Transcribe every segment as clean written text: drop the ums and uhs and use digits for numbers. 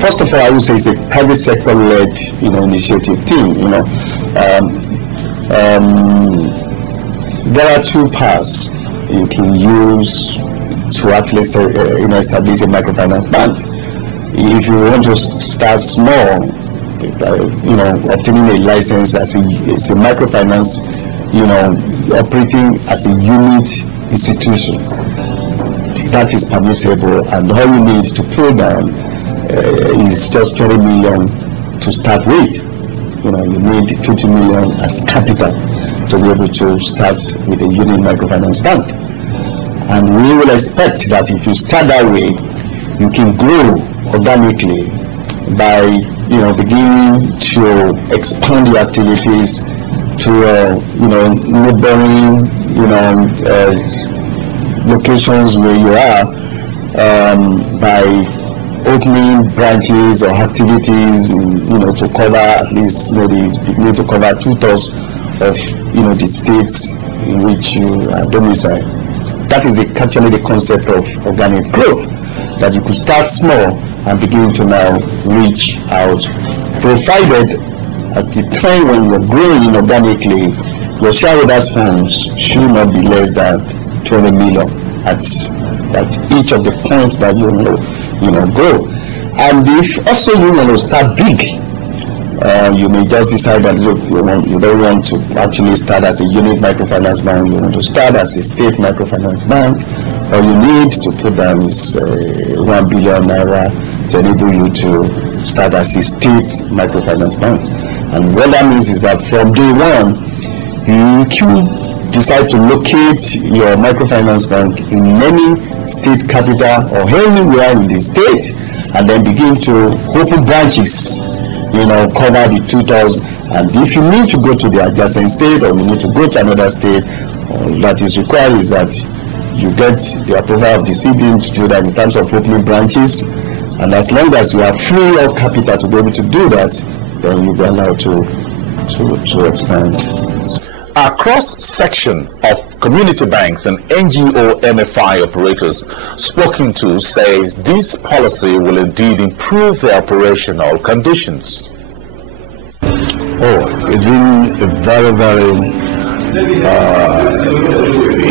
first of all, I would say it's a private sector-led, initiative thing. There are two paths you can use to actually establish a microfinance bank. If you want to start small, obtaining a license as a microfinance, operating as a unit institution, that is permissible, and all you need to pull down is just 20 million to start with. You need 20 million as capital to be able to start with a unit microfinance bank. And we will expect that if you start that way, you can grow organically by beginning to expand the activities to neighboring locations where you are, by opening branches or activities to cover at least maybe beginning to cover 2/3 of the states in which you are domiciled. That is actually the concept of organic growth, that you could start small and begin to now reach out, provided at the time when you're growing organically, your shareholders' funds should not be less than 20 million at each of the points that you grow. And if also you want to start big, you may just decide that you don't want to actually start as a unit microfinance bank, you want to start as a state microfinance bank. All you need to put down is 1 billion naira to enable you to start as a state microfinance bank. And what that means is that from day one, you can decide to locate your microfinance bank in any state capital or anywhere in the state, and then begin to open branches, cover the 2,000. And if you need to go to the adjacent state, or you need to go to another state, all that is required is that you get the approval of the CBN to do that in terms of opening branches. And as long as you have free of capital to be able to do that, then you'll be allowed to expand. A cross-section of community banks and NGO MFI operators spoken to says this policy will indeed improve their operational conditions. It's been a very, very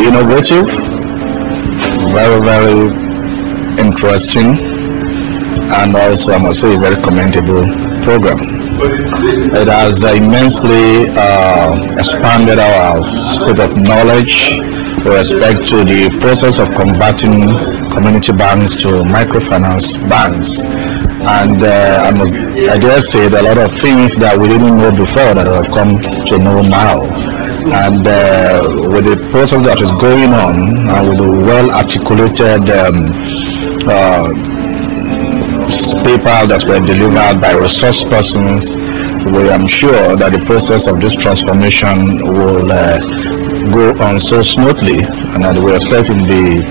innovative, very, very interesting, and also I must say very commendable program. It has immensely expanded our scope of knowledge with respect to the process of converting community banks to microfinance banks. And I dare say that a lot of things that we didn't know before that have come to know now. And with the process that is going on, and with the well-articulated paper that were delivered by resource persons, we am sure that the process of this transformation will go on so smoothly, and that we expect in the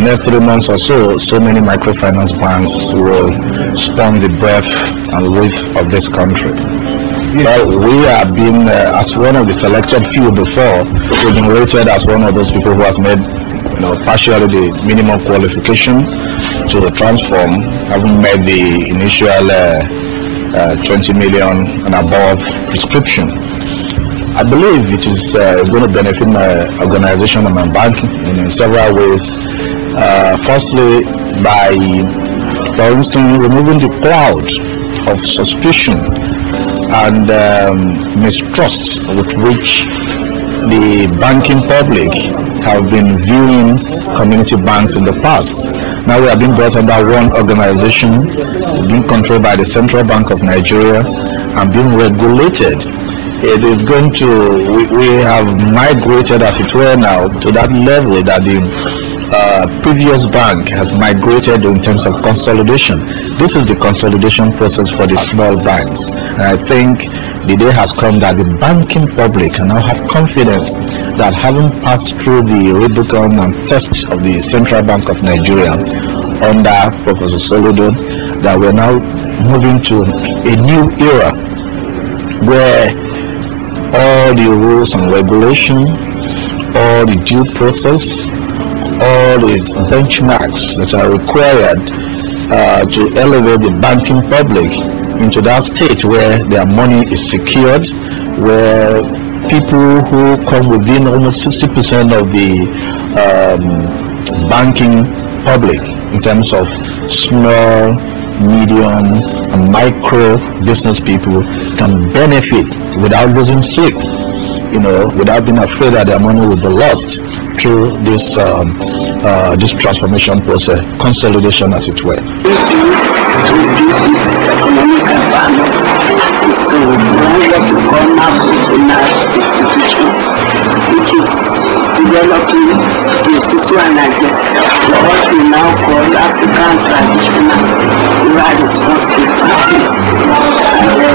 next 3 months or so many microfinance banks will span the breadth and width of this country. Well, we have been, as one of the selected few before, we've been rated as one of those people who has made partially the minimum qualification to transform, having met the initial 20 million and above prescription. I believe it is going to benefit my organization and my bank in several ways. Firstly, by, for instance, removing the cloud of suspicion and mistrust with which the banking public have been viewing community banks in the past. Now we have been brought under one organization, being controlled by the Central Bank of Nigeria and being regulated. It is going to, we have migrated, as it were now, to that level that the previous bank has migrated in terms of consolidation. This is the consolidation process for the small banks. And I think the day has come that the banking public can now have confidence that, having passed through the Rubicon and test of the Central Bank of Nigeria under Professor Soludo, that we're now moving to a new era where all the rules and regulation, all the due process, all its benchmarks that are required to elevate the banking public into that state where their money is secured, where people who come within almost 60% of the banking public in terms of small, medium and micro business people can benefit without losing sleep, without being afraid that their money will be lost through this this transformation process, consolidation as it were. Economic environment is to run what we call microfinance institution, which is developing the Siswanaje, what we now call African traditional rural responsive banking.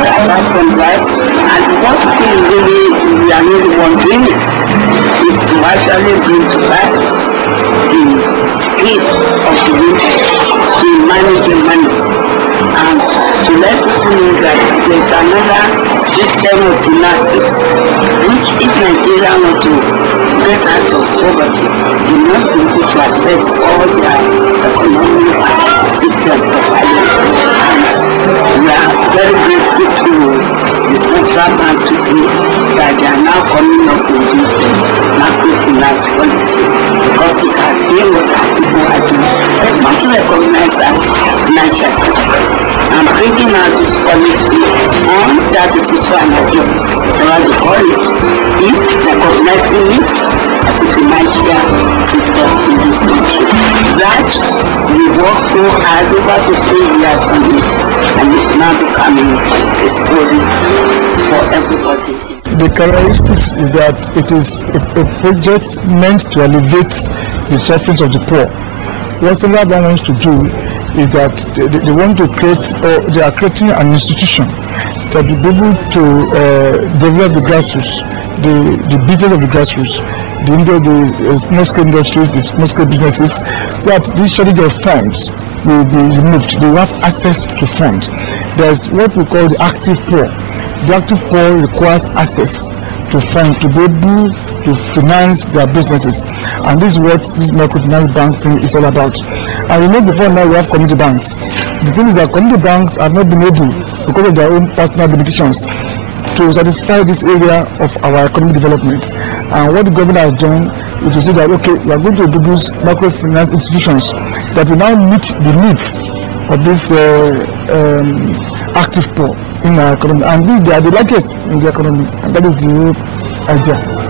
Apart from that, and what we are really wondering is to actually bring to back the skill of the youth to manage the money, and to let people know that there's another system of dynasty, which if Nigeria want to get out of poverty, they must be able to access all their economic system provided. And we are very grateful to the central bank today that they are now coming up with this macrofinance policy, because it has been what our people are doing. It's not recognized as financial system. I'm bringing out this policy on that is Siswanaje, whatever they call it, is recognizing it as a financial system in this country. That we worked so hard over 15 years on it, and it's now becoming a story for everybody. The characteristics is that it is a project meant to alleviate the sufferings of the poor. What Central Bank wants to do is that they want to create, or they are creating an institution that will be able to develop the grassroots, the business of the grassroots, the small-scale industries, the small-scale businesses, so that this shortage of funds will be removed. They will have access to funds. There's what we call the active poor. The active poor requires access to funds to be able to finance their businesses, and this is what this microfinance bank thing is all about. And before now we have community banks. The thing is that community banks have not been able, because of their own personal limitations, to satisfy this area of our economic development. And what the government has done is to say that, okay, we are going to introduce microfinance institutions that will now meet the needs of this active poor in our economy, and they are the largest in the economy, and that is the whole idea.